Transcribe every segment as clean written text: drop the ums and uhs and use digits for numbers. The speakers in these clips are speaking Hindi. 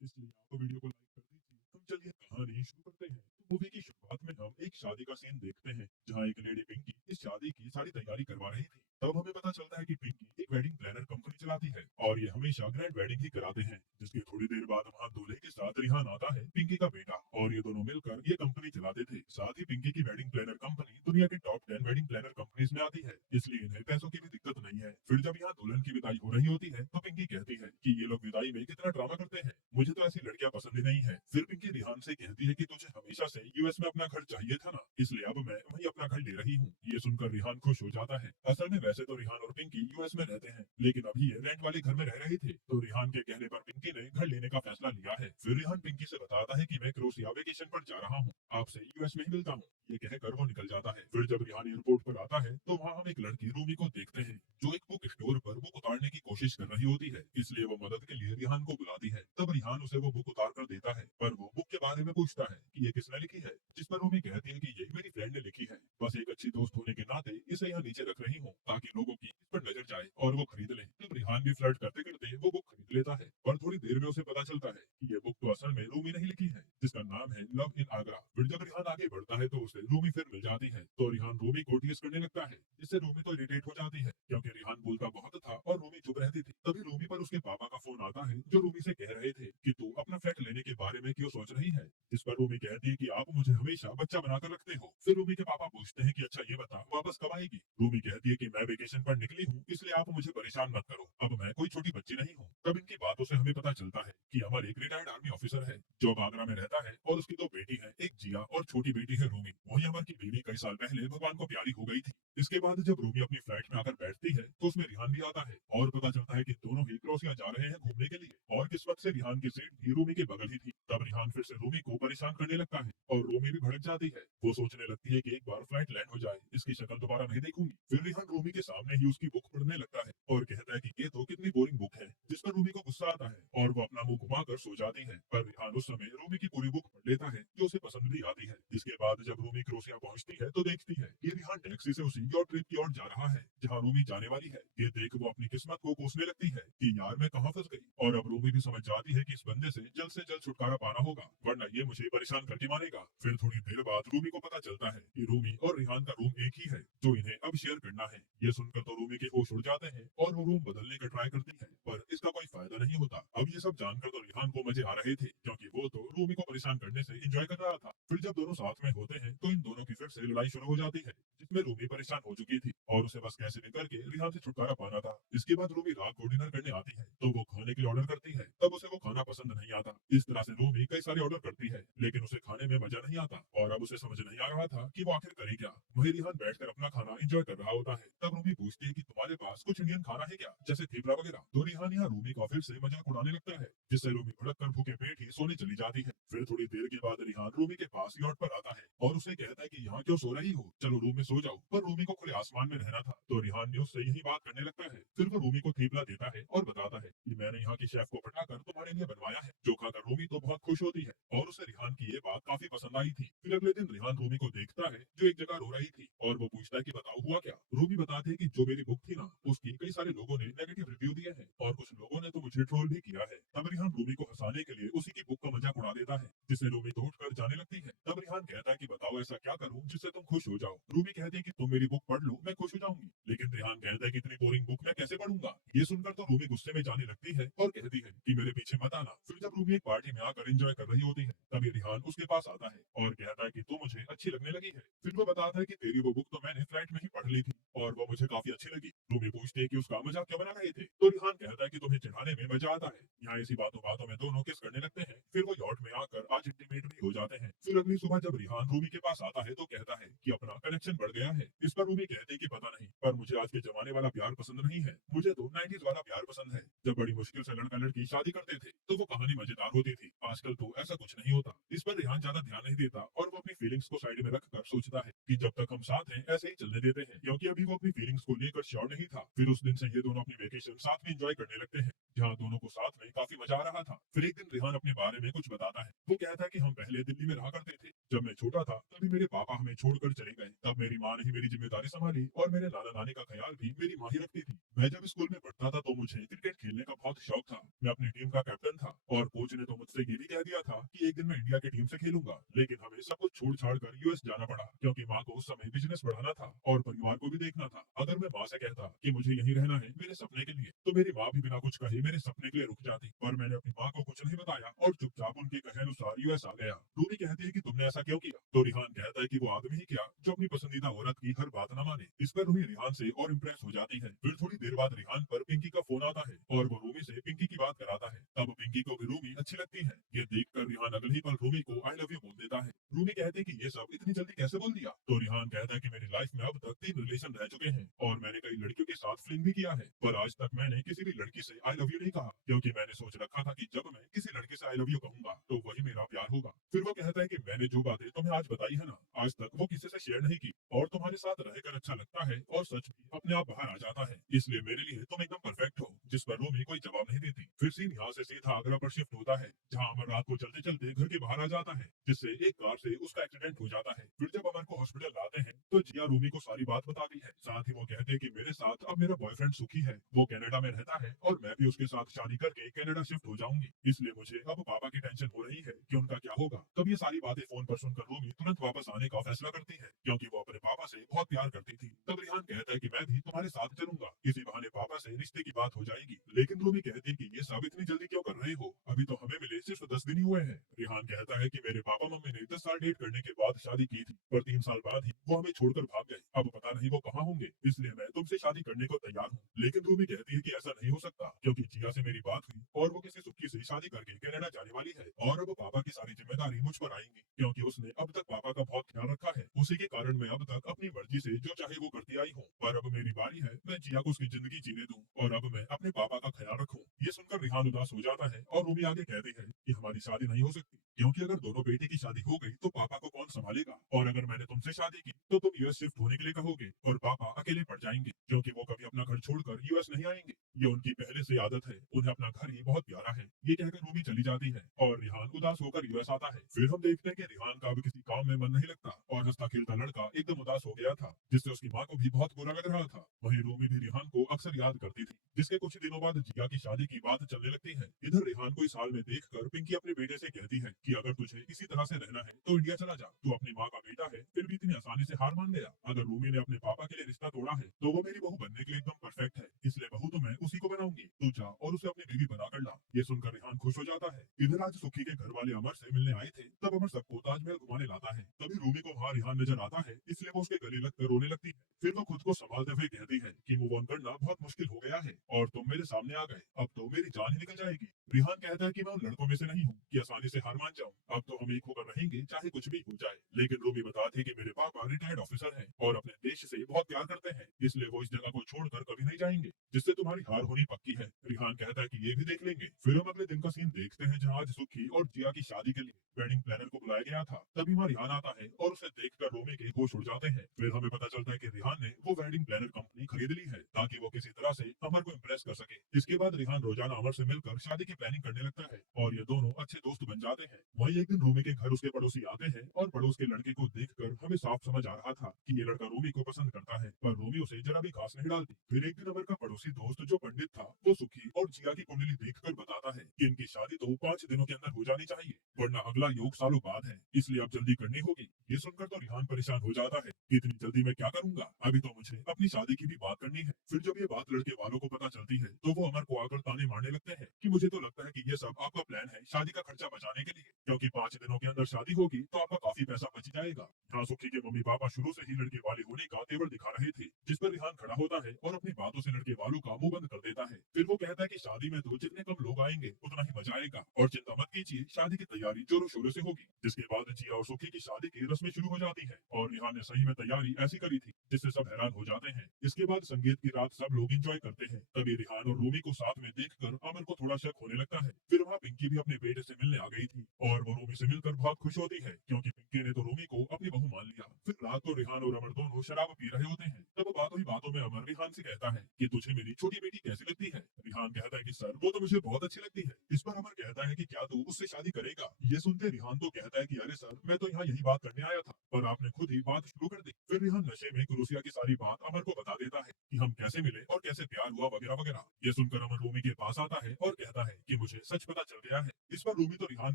इसलिए आप वीडियो को लाइक कर दीजिए। हम चलिए कहानी शुरू करते हैं। तो मूवी की शुरुआत में हम एक शादी का सीन देखते हैं जहाँ एक लेडी पिंकी इस शादी की सारी तैयारी करवा रही थी। तब हमें पता चलता है कि पिंकी एक वेडिंग प्लानर कंपनी चलाती है और ये हमेशा ग्रैंड वेडिंग ही कराते हैं। जिसके थोड़ी देर बाद वहाँ दूल्हे के साथ रिहान आता है, पिंकी का बेटा, और ये दोनों मिलकर ये कंपनी चलाते थे। साथ ही पिंकी की वेडिंग प्लानर कंपनी दुनिया के टॉप 10 वेडिंग प्लानर कंपनीज में आती है, इसलिए इन्हें पैसों की भी दिक्कत नहीं है। फिर जब यहाँ दुल्हन की विदाई हो रही होती है तो पिंकी कहती है कि ये लोग विदाई में कितना ड्रामा करते हैं, मुझे तो ऐसी लड़कियां पसंद ही नहीं है। फिर पिंकी रिहान से कहती है कि तुझे हमेशा से यूएस में अपना घर चाहिए था ना, इसलिए अब मैं वही अपना घर ले रही हूँ। ये सुनकर रिहान खुश हो जाता है। असल में वैसे तो रिहान और पिंकी यूएस में रहते हैं, लेकिन अभी ये रेंट वाले घर में रह रहे थे, तो रिहान के कहने पर पिंकी ने घर लेने का फैसला लिया है। फिर रिहान पिंकी से बताता है कि मैं क्रोशिया वेकेशन पर जा रहा हूँ, आपसे यूएस में ही मिलता हूँ। ये कहकर वो निकल जाता है। फिर जब रिहान एयरपोर्ट पर आता है तो वहाँ हम एक लड़की रूमी को देखते हैं जो एक बुक स्टोर पर बुक उतारने की कोशिश कर रही होती है, इसलिए वो मदद के लिए रिहान को बुलाती है। तब रिहान उसे वो बुक उतार कर देता है, पर वो बुक के बारे में पूछता है कि ये किसने लिखी है, जिस पर रूमी कहती है कि यही मेरी फ्रेंड ने लिखी है, बस एक अच्छी दोस्त होने के नाते इसे यहाँ नीचे रख रही हूँ ताकि लोगों की इस पर नजर जाए और वो खरीद ले। तब रिहान भी फ्लर्ट करते करते वो बुक खरीद लेता है, पर थोड़ी देर में उसे पता चलता है कि ये बुक तो असल में रूमी नहीं लिखी है, जिसका नाम है लव इन आगरा। फिर जब रिहान आगे बढ़ता है तो उसे रूमी फिर मिल जाती है, तो रिहान रूमी को टीज करने लगता है, जिससे रूमी तो इरिटेट हो जाती है क्योंकि रिहान बोलता बहुत था और रूमी चुप रहती थी। तभी रूमी पर उसके पापा का फोन आता है जो रूमी से कह रहे थे कि तू अपना फ्लैट लेने के बारे में क्यों सोच रही है, जिस पर रूमी कहती है कि आप मुझे हमेशा बच्चा बनाकर रखते हो। फिर रूमी के पापा पूछते हैं कि अच्छा ये बता वापस कब आएगी। रूमी कहती है कि मैं वेकेशन पर निकली हूँ, इसलिए आप मुझे परेशान मत करो, अब मैं कोई छोटी बच्ची नहीं हूँ। तब इनकी बातों से हमें पता चलता है कि अमर एक रिटायर्ड आर्मी ऑफिसर है जो अब आगरा में रहता है और उसकी दो बेटी है, एक जिया और छोटी बेटी है रूमी। वही अमर की बीवी कई साल पहले भगवान को प्यारी हो गई थी। इसके बाद जब रूमी अपनी फ्लैट में आकर बैठती है तो उसमें रिहान भी आता है और पता चलता है कि दोनों ही क्रोशिया जा रहे हैं घूमने के लिए, और किस्मत से रिहान की सीट भी रूमी के बगल ही थी। तब रिहान फिर से रूमी को परेशान करने लगता है और रूमी भी भड़क जाती है। वो सोचने लगती है कि एक बार फ्लाइट लैंड हो जाए, इसकी शक्ल दोबारा नहीं देखूंगी। फिर रिहान रूमी के सामने ही उसकी बुक पढ़ने लगता है और कहता है कि ये तो कितनी बोरिंग बुक है, जिस पर रूमी को गुस्सा आता है और वो अपना मुंह घुमाकर सो जाती है। पर रिहान उस समय रूमी की पूरी बुक पढ़ लेता है जो उसे पसंद भी आती है। इसके बाद जब रूमी क्रोशिया पहुंचती है तो देखती है कि रिहान टैक्सी से उसी योट ट्रिप की ओर जा रहा है जहाँ रूमी जाने वाली है। ये देख वो अपनी किस्मत को कोसने लगती है कि यार मैं कहाँ फंस गई, और अब रूमी भी समझ जाती है कि इस बंदे से जल्द छुटकारा पाना होगा, वरना ये मुझे परेशान करके मारेगा। फिर थोड़ी देर बाद रूमी को पता चलता है कि रूमी और रिहान का रूम एक ही है जो इन्हें अब शेयर करना है। ये सुनकर तो रूमी के होश उड़ जाते हैं और वो रूम बदलने का ट्राई करती है, पर इसका कोई फायदा नहीं होता। अब ये सब जानकर तो रिहान को मजे आ रहे थे क्योंकि वो तो रूमी को परेशान करने से एंजॉय कर रहा था। फिर जब दोनों साथ में होते हैं तो इन दोनों की फिर से लड़ाई शुरू हो जाती है, जिसमें रूमी परेशान हो चुकी थी और उसे बस कैसे भी करके रिहान से छुटकारा पाना था। इसके बाद रूमी रात को डिनर करने आती है तो वो खाने के लिए ऑर्डर करती है, तब उसे वो खाना पसंद नहीं आता। इस तरह से रूमी कई सारे ऑर्डर करती है लेकिन उसे खाने में मजा नहीं आता और अब उसे समझ नहीं आ रहा था कि वो आखिर करे क्या। वही रिहान बैठकर अपना खाना एंजॉय कर रहा होता है। तब रूमी पूछती है कि तुम्हारे पास कुछ इंडियन खाना है क्या, जैसे थेपला वगैरह। तो रिहान यहाँ रूमी का फिर से मजाक उड़ाने लगता है, जिससे रूमी भड़क कर भूखे पेट ही सोने चली जाती है। फिर थोड़ी देर के बाद रिहान रूमी के पास यॉट पर आता है और उसे कहता है कि यहाँ क्यों सो रही हो, चलो रूम में सो जाओ। पर रूमी को खुले आसमान में रहना था तो रिहान ने उससे यही बात करने लगता है। फिर वो रूमी को थेपला देता है और बताता है कि मैंने यहाँ की शेफ को पटाकर तुम्हारे लिए बनवाया है, जो खाकर रूमी तो बहुत खुश होती है और उसे रिहान की ये बात काफी पसंद आई थी। फिर अगले दिन रिहान रूमी को देखता है जो एक जगह रो रही थी और वो पूछता है कि बताओ हुआ क्या। रूमी बताती है कि जो मेरी बुक थी ना, उसकी कई सारे लोगों ने नेगेटिव रिव्यू दिए हैं और कुछ लोगों ने तो मुझे ट्रोल भी किया है। तब रिहान रूमी को हंसाने के लिए उसी की बुक का मजाक उड़ा देता है, जिससे रूमी तो उठकर जाने लगती है। तब रिहान कहता है कि बताओ ऐसा क्या करूं जिससे तुम खुश हो जाओ। रूमी कहती है कि तुम मेरी बुक पढ़ लो, मैं खुश हो जाऊंगी। लेकिन रिहान कहता है कि इतनी बोरिंग बुक मैं कैसे पढ़ूंगा। ये सुनकर तो रूमी गुस्से में जाने लगती है और कहती है कि मेरे पीछे मत आना। फिर जब रूमी एक पार्टी में आकर एंजॉय कर रही होती है तभी रिहान उसके पास आता है और कहता है कि तू मुझे अच्छी लगने लगी है। फिर वो बताता है कि तेरी वो बुक तो मैंने फ्लाइट में ही पढ़ ली थी और वो मुझे काफी अच्छी लगी। रूमी पूछती है कि उसका मजाक क्यों बना रहे थे, तो रिहान कहता है कि तुम्हें चिढ़ाने में मजा आता है। यहाँ ऐसी बातों बातों में दोनों किस करने लगते हैं। फिर वो यॉट में आकर आज इंटीमेट भी हो जाते हैं। फिर अगली सुबह जब रिहान रूमी के पास आता है तो कहता है कि अपना कनेक्शन बढ़ गया है। इस पर रूमी कहती है कि पता नहीं, पर मुझे आज के जमाने वाला प्यार पसंद नहीं है, मुझे तो 90s वाला प्यार पसंद है, जब बड़ी मुश्किल से लड़का लड़की शादी करते थे तो वो कहानी मजेदार होती थी। आजकल तो ऐसा कुछ नहीं होता। इस पर रिहान ज्यादा ध्यान नहीं देता और वो अपनी फीलिंग्स को साइड में रखकर सोचता है कि जब तक हम साथ हैं ऐसे ही चलने देते हैं, क्योंकि अभी वो अपनी फीलिंग्स को लेकर श्योर नहीं था। फिर उस दिन से ये दोनों अपनी वेकेशन साथ में एंजॉय करने लगते हैं। जहाँ दोनों को साथ में काफी मजा आ रहा था। फिर एक दिन रेहान अपने बारे में कुछ बताता है। वो कहता है कि हम पहले दिल्ली में रहा करते थे। जब मैं छोटा था तभी मेरे पापा हमें छोड़कर चले गए। तब मेरी माँ ने ही मेरी जिम्मेदारी संभाली और मेरे नाना नानी का ख्याल भी मेरी माँ ही रखती थी। मैं जब स्कूल में पढ़ता था तो मुझे क्रिकेट खेलने का बहुत शौक था। मैं अपनी टीम का कैप्टन था और कोच ने तो मुझसे ये भी कह दिया था कि एक दिन मैं इंडिया की टीम से खेलूंगा। लेकिन हमें सब कुछ छोड़ छाड़ कर यूएस जाना पड़ा क्योंकि माँ को उस समय बिजनेस बढ़ाना था और परिवार को भी देखना था। अगर मैं माँ से कहता कि मुझे यहीं रहना है मेरे सपने के लिए, तो मेरी माँ भी बिना कुछ कहे मेरे सपने के लिए रुक जाती। पर मैंने अपनी माँ को कुछ नहीं बताया और चुपचाप उनके कहे अनुसार यूएस आ गया। रूबी कहती है कि तुमने ऐसा क्यों किया? तो रिहान कहता है कि वो आदमी ही क्या जो अपनी पसंदीदा औरत की हर बात न माने। इस पर रूही रिहान से और इम्प्रेस हो जाती है। फिर थोड़ी देर बाद रिहान पर पिंकी का फोन आता है और वो रूमी से पिंकी की बात कराता है। तब पिंकी को भी रूमी अच्छी लगती है। ये देखकर रिहान अगले ही पल रूमी को आई लव यू बोल देता है। रूमी कहते हैं कि ये सब इतनी जल्दी कैसे बोल दिया? तो रिहान कहता है कि मेरी लाइफ में अब तक 3 रिलेशन रह चुके हैं और मैंने कई लड़कियों के साथ फ्लिंग भी किया है, पर आज तक मैंने किसी भी लड़की से आई लव यू नहीं कहा क्योंकि मैंने सोच रखा था कि जब मैं किसी लड़के से आई लव यू कहूंगा तो वही मेरा प्यार होगा। फिर वो कहता है कि मैंने जो बातें तुम्हें आज बताई है ना, आज तक वो किसी से शेयर नहीं की और तुम्हारे साथ रहकर अच्छा लगता है और सच भी अपने आप बाहर आ जाता है, इसलिए मेरे लिए तुम एकदम परफेक्ट हो। जिस पर रूमी कोई जवाब नहीं देती। फिर सीन यहाँ से सीधा आगरा पर शिफ्ट होता है जहाँ अमर रात को चलते चलते घर के बाहर आ जाता है जिससे एक कार से उसका एक्सीडेंट हो जाता है। फिर जब अमर को हॉस्पिटल लाते हैं तो जिया रूमी को सारी बात बताती है। साथ ही वो कहते हैं कि मेरे साथ अब मेरा बॉयफ्रेंड सुखी है, वो कनाडा में रहता है और मैं भी उसके साथ शादी करके कनाडा शिफ्ट हो जाऊंगी, इसलिए मुझे अब पापा की टेंशन हो रही है कि उनका क्या होगा। तब ये सारी बातें फोन पर सुनकर रूमी तुरंत वापस आने का फैसला करती है क्योंकि वो अपने पापा से बहुत प्यार करती थी। तब रिहान कहता है कि मैं भी तुम्हारे साथ चलूंगा, इसी बहाने पापा से रिश्ते की बात हो जाएगी। लेकिन रूमी कहती है कि ये सब इतनी जल्दी क्यों कर रहे हो, अभी तो हमें मिले सिर्फ 10 दिन ही हुए हैं। रिहान कहता है कि मेरे पापा मम्मी ने 10 साल डेट करने के बाद शादी की थी, पर 3 साल बाद ही वो हमें छोड़कर भाग गए। अब पता नहीं वो कहाँ होंगे, इसलिए मैं तुमसे शादी करने को तैयार हूँ। लेकिन रूमी कहती है कि ऐसा नहीं हो सकता क्योंकि जिया से मेरी बात हुई और वो किसी सुक्की से शादी करके कनाडा जाने वाली है और अब पापा की सारी जिम्मेदारी मुझ पर आएंगी क्योंकि उसने अब तक पापा का बहुत ख्याल रखा है। उसी के कारण मैं अब तक अपनी मर्जी से जो चाहे वो करती आई हूँ, पर अब मेरी बारी है मैं जिया को उसकी जिंदगी जीने दूं और अब मैं अपने पापा का ख्याल रखूं। ये सुनकर रिहान उदास हो जाता है और रूमी आगे कहती है कि हमारी शादी नहीं हो सकती क्योंकि अगर दोनों बेटे की शादी हो गई तो पापा को कौन संभालेगा, और अगर मैंने तुमसे शादी की तो तुम यूएस शिफ्ट होने के लिए कहोगे और पापा अकेले पड़ जाएंगे क्योंकि वो कभी अपना घर छोड़कर यूएस नहीं आएंगे। ये उनकी पहले से आदत है, उन्हें अपना घर ही बहुत प्यारा है। ये कहकर रूमी चली जाती है और रिहान उदास होकर यूएस आता है। फिर हम देखते हैं कि रिहान का अब किसी काम में मन नहीं लगता और हंसता खेलता लड़का एकदम उदास हो गया था जिससे उसकी माँ को भी बहुत बुरा लग रहा था। वहीं रूमी भी रिहान को अक्सर याद करती थी, जिसके कुछ ही दिनों बाद जिया की शादी की बात चलने लगती है। इधर रिहान को इस हाल में देखकर पिंकी अपने बेटे से कहती है कि अगर तुझे इसी तरह से रहना है तो इंडिया चला जा, तू अपनी माँ का बेटा है फिर भी इतनी आसानी से हार मान गया। अगर रूमी ने अपने पापा के लिए रिश्ता तोड़ा है तो वो मेरी बहू बनने के लिए एकदम परफेक्ट है, इसलिए बहू तो मैं उसी को बनाऊंगी, तू जा और उसे अपनी बीवी बनाकर ला। ये सुनकर रिहान खुश हो जाता है। इधर आज सुखी के घर वाले अमर से मिलने आए थे, तब अमर सबको ताजमहल घुमाने लाता है। तभी रूमी को वहाँ रिहान नजर आता है, इसलिए वो उसके गले लगकर रोने लगती है। फिर वो खुद को संभालते हुए कहती है कि मूव ऑन करना बहुत मुश्किल हो गया है और तुम मेरे सामने आ गए, अब तो मेरी जान ही निकल जाएगी। रिहान कहता है कि मैं उन लड़कों में से नहीं हूँ कि आसानी से हार मान जाऊं, अब तो हम एक होकर रहेंगे चाहे कुछ भी हो जाए। लेकिन रूमी बताती है कि मेरे पापा रिटायर्ड ऑफिसर हैं और अपने देश से बहुत प्यार करते हैं, इसलिए वो इस जगह को छोड़कर कभी नहीं जाएंगे, जिससे तुम्हारी हार होनी पक्की है। रिहान कहता है कि ये भी देख लेंगे। फिर हम अगले दिन का सीन देखते हैं जहाँ आज सुखी और जिया की शादी के लिए वेडिंग प्लानर को बुलाया गया था। तभी वहाँ रिहान आता है और उसे देखकर रोमी के होश उड़ जाते हैं। फिर हमें पता चलता है कि रिहान ने वो वेडिंग प्लानर कंपनी खरीद ली है ताकि वो किसी तरह से अमर को इम्प्रेस कर सके। इसके बाद रिहान रोजाना अमर से मिलकर शादी की प्लानिंग करने लगता है और ये दोनों अच्छे दोस्त बन जाते हैं। वहीं एक दिन रूमी के घर उसके पड़ोसी आते हैं और पड़ोस के लड़के को देखकर हमें साफ समझ आ रहा था कि ये लड़का रूमी को पसंद करता है, पर रूमी उसे जरा भी घास नहीं डालती। फिर एक दिन अमर का पड़ोसी दोस्त जो पंडित था वो सुखी और जिया की कुंडली देखकर बताता है कि इनकी शादी तो 5 दिनों के अंदर हो जानी चाहिए वरना अगला योग सालों बाद है, इसलिए अब जल्दी करनी होगी। ये सुनकर तो रिहान परेशान हो जाता है कि इतनी जल्दी मैं क्या करूंगा, अभी तो मुझे अपनी शादी की भी बात करनी है। फिर जब ये बात लड़के वालों को पता चलती है तो वो अमर को आकर ताने मारने लगते हैं कि मुझे तो लगता है कि ये सब आपका प्लान है शादी का खर्चा बचाने के लिए, क्योंकि 5 दिनों के अंदर शादी होगी तो आपका काफी पैसा बच जाएगा। यहाँ सुखी के मम्मी पापा शुरू से ही लड़के वाले होने का तेवर दिखा रहे थे, जिस पर रिहान खड़ा होता है और अपनी बातों से लड़के वालों का मुंह बंद कर देता है। फिर वो कहता है कि शादी में तो जितने कम लोग आएंगे उतना ही मजा आएगा और चिंता मत कीजिए, शादी की तैयारी जोरों शोरों से होगी। जिसके बाद जिया और सुखी की शादी की रस्में शुरू हो जाती है और रिहान ने सही में तैयारी ऐसी करी थी जिससे सब हैरान हो जाते हैं। इसके बाद संगीत की रात सब लोग एंजॉय करते हैं। तभी रिहान और रूमी को साथ में देखकर अमर को थोड़ा शक होने लगता है। फिर वहाँ पिंकी भी अपने बेटे से मिलने आ गई थी और वो रूमी से मिलकर बहुत खुश होती है क्योंकि पिंकी ने तो रूमी को अपनी बहू मान लिया। फिर रात को रिहान और अमर दोनों शराब पी रहे होते हैं। तब बात हुई बातों बातों में अमर रिहान से कहता है कि तुझे मेरी छोटी बेटी कैसी लगती है। रिहान कहता है कि सर वो तो मुझे बहुत अच्छी लगती है। इस पर अमर कहता है कि क्या तू उससे शादी करेगा। ये सुनते रिहान तो कहता है कि अरे सर मैं तो यहाँ यही बात करने आया था, पर आपने खुद ही बात शुरू कर दी। फिर रिहान नशे में क्रोसिया की सारी बात अमर को बता देता है कि हम कैसे मिले और कैसे प्यार हुआ वगैरह वगैरह। ये सुनकर अमर रूमी के पास आता है और कहता है कि मुझे सच पता चल गया है। इस पर रूमी तो रिहान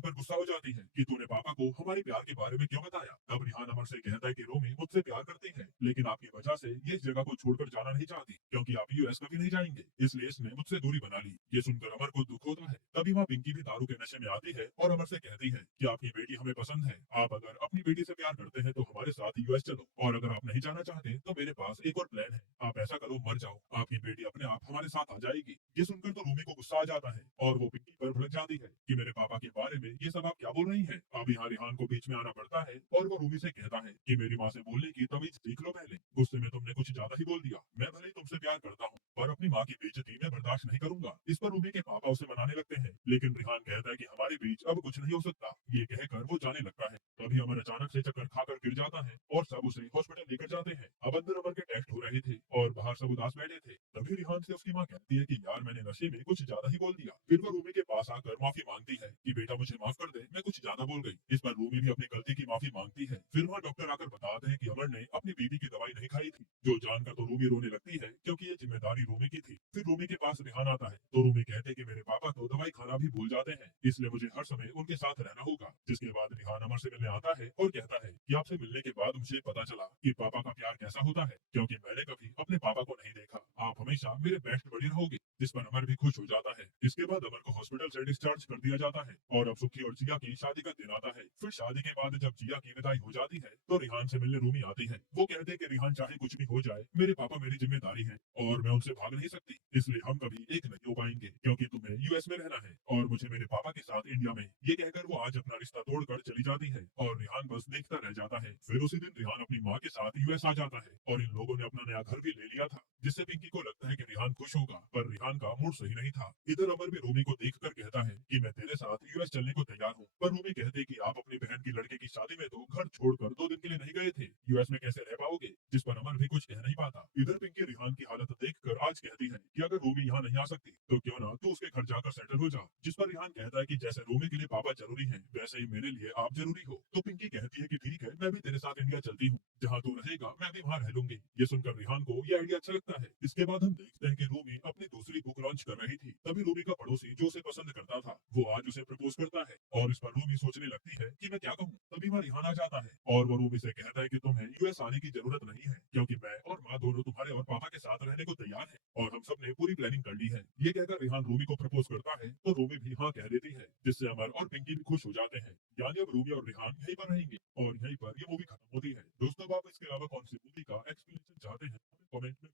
पर गुस्सा हो जाती है कि तूने पापा को हमारे प्यार के बारे में क्यों बताया। तब रिहान अमर से कहता है कि रूमी मुझसे प्यार करती है, लेकिन आपकी वजह से ये इस जगह को छोड़कर जाना नहीं चाहती, क्योंकि आप यूएस कभी नहीं जाएंगे, इसलिए इसने मुझसे दूरी बना ली। ये सुनकर अमर को दुख होता है। तभी वहाँ पिंकी भी दारू के नशे में आती है और अमर से कहती है कि आपकी बेटी हमें पसंद है, आप अगर अपनी बेटी से प्यार करते हैं तो हमारे साथ यूएस चलो, और अगर आप नहीं जाना चाहते तो मेरे पास एक और प्लान है, आप ऐसा करो मर जाओ, आपकी बेटी अपने आप हमारे साथ आ जाएगी। ये सुनकर तो रूमी को गुस्सा आ जाता है और वो पिंकी पर भड़क जाती है कि मेरे पापा के बारे में ये सब आप क्या बोल रही हैं। अब यहाँ रिहान को बीच में आना पड़ता है और वो रूमी से कहता है कि मेरी माँ से बोलने की तमीज सीख लो पहले, गुस्से में तुमने कुछ ज्यादा ही बोल दिया। मैं भले ही तुमसे प्यार करता हूँ, पर अपनी माँ की बेइज्जती मैं बर्दाश्त नहीं करूंगा। इस पर रूमी के पापा उसे मनाने लगते हैं, लेकिन रिहान कहता है कि हमारे बीच अब कुछ नहीं हो सकता। ये कहकर वो जाने लगता है। तभी अमर अचानक से चक्कर खाकर गिर जाता है और सब उसे हॉस्पिटल लेकर जाते हैं। अब अंदर अमर के टेस्ट हो रहे थे और बाहर सब उदास बैठे थे। तभी रिहान से उसकी माँ कहती है कि यार मैंने नशे में कुछ ज्यादा ही बोल दिया। फिर वो रूमी के पास आकर माफी मांगती है कि बेटा मुझे माफ कर दे, मैं कुछ ज्यादा बोल गई। इस पर रूमी भी अपनी गलती की माफी मांगती है। फिर वहाँ डॉक्टर आकर बताते हैं कि अमर ने अपनी बीवी की दवाई नहीं खाई थी, जो जानकर तो रूमी रोने लगती है क्योंकि ये जिम्मेदारी रूमी की थी। फिर रूमी के पास रिहान आता है तो रूमी कहते हैं कि मेरे पापा तो दवाई खाना भी भूल जाते हैं, इसलिए मुझे हर समय उनके साथ रहना होगा। जिसके बाद रिहान अमर से मिलने आता है और कहता है कि आपसे मिलने के बाद मुझे पता चला कि पापा का प्यार कैसा होता है, क्योंकि मैंने कभी अपने पापा को नहीं देखा। आप हमेशा मेरे बेस्ट बड़ी रहोगे। जिस पर अमर भी खुश हो जाता है। इसके बाद अमर को हॉस्पिटल से डिस्चार्ज कर दिया जाता है और अब सुखी और जिया की शादी का दिन आता है। फिर शादी के बाद जब जिया की विदाई हो जाती है तो रिहान से मिलने रूमी आती है। वो कहते हैं कि रिहान चाहे कुछ भी हो जाए, मेरे पापा मेरी जिम्मेदारी है और मैं उनसे भाग नहीं सकती, इसलिए हम कभी एक नहीं हो पाएंगे, क्योंकि तुम्हें यूएस में रहना है और मुझे मेरे पापा के साथ इंडिया में। ये कहकर वो आज अपना रिश्ता तोड़कर चली जाती है और रिहान बस देखता रह जाता है। फिर उसी दिन रिहान अपनी माँ के साथ यूएस आ जाता है और इन लोगों ने अपना नया घर भी ले लिया था, जिससे पिंकी को लगता है कि रिहान खुश होगा, पर रिहान का मूड सही नहीं था। इधर अमर भी रूमी को देखकर कहता है कि मैं तेरे साथ यूएस चलने को तैयार हूँ, पर रूमी कहते कि आप अपनी बहन की लड़के की शादी में तो घर छोड़कर 2 दिन के लिए नहीं गए थे, यूएस में कैसे रह पाओगे। जिस पर अमर भी कुछ कह नहीं पाता। इधर पिंकी रिहान की हालत देखकर आज कहती है कि अगर रूमी यहाँ नहीं आ सकती तो क्यों ना तू उसके घर जाकर सेटल हो जा। जिस पर रिहान कहता है कि जैसे रूमी के लिए पापा जरूरी है, वैसे ही मेरे लिए आप जरूरी हो। तो पिंकी कहती है कि ठीक है, मैं भी तेरे साथ इंडिया चलती हूँ, जहाँ तू रहेगा मैं भी वहाँ रह लूंगी। ये सुनकर रिहान को ये आइडिया अच्छा लगता है। इसके बाद हम देखते हैं कि रूमी अपनी दूसरी बुक लॉन्च कर रही थी। तभी रूमी का पड़ोसी जो उसे पसंद करता था वो आज उसे प्रपोज करता है और इस पर रूमी सोचने लगती है कि मैं क्या कहूँ। तभी वहाँ रिहान आ जाता है और वो रूमी से कहता है कि तुम्हें यूएस आने की जरूरत नहीं है, क्योंकि मैं और माँ दोनों तुम्हारे और पापा के साथ रहने को तैयार है और हम सब ने पूरी प्लानिंग कर ली है। ये कहकर रिहान रूमी को प्रपोज करता है तो रूमी भी हाँ कह देती है, जिससे अमर और पिंकी भी खुश हो जाते हैं। यानी अब रूमी और रिहान यहीं पर रहेंगे और यहीं पर ये मूवी खत्म होती है। दोस्तों, अब आप इसके अलावा कौन सी मूवी का एक्सप्लेनेशन चाहते हैं कमेंट में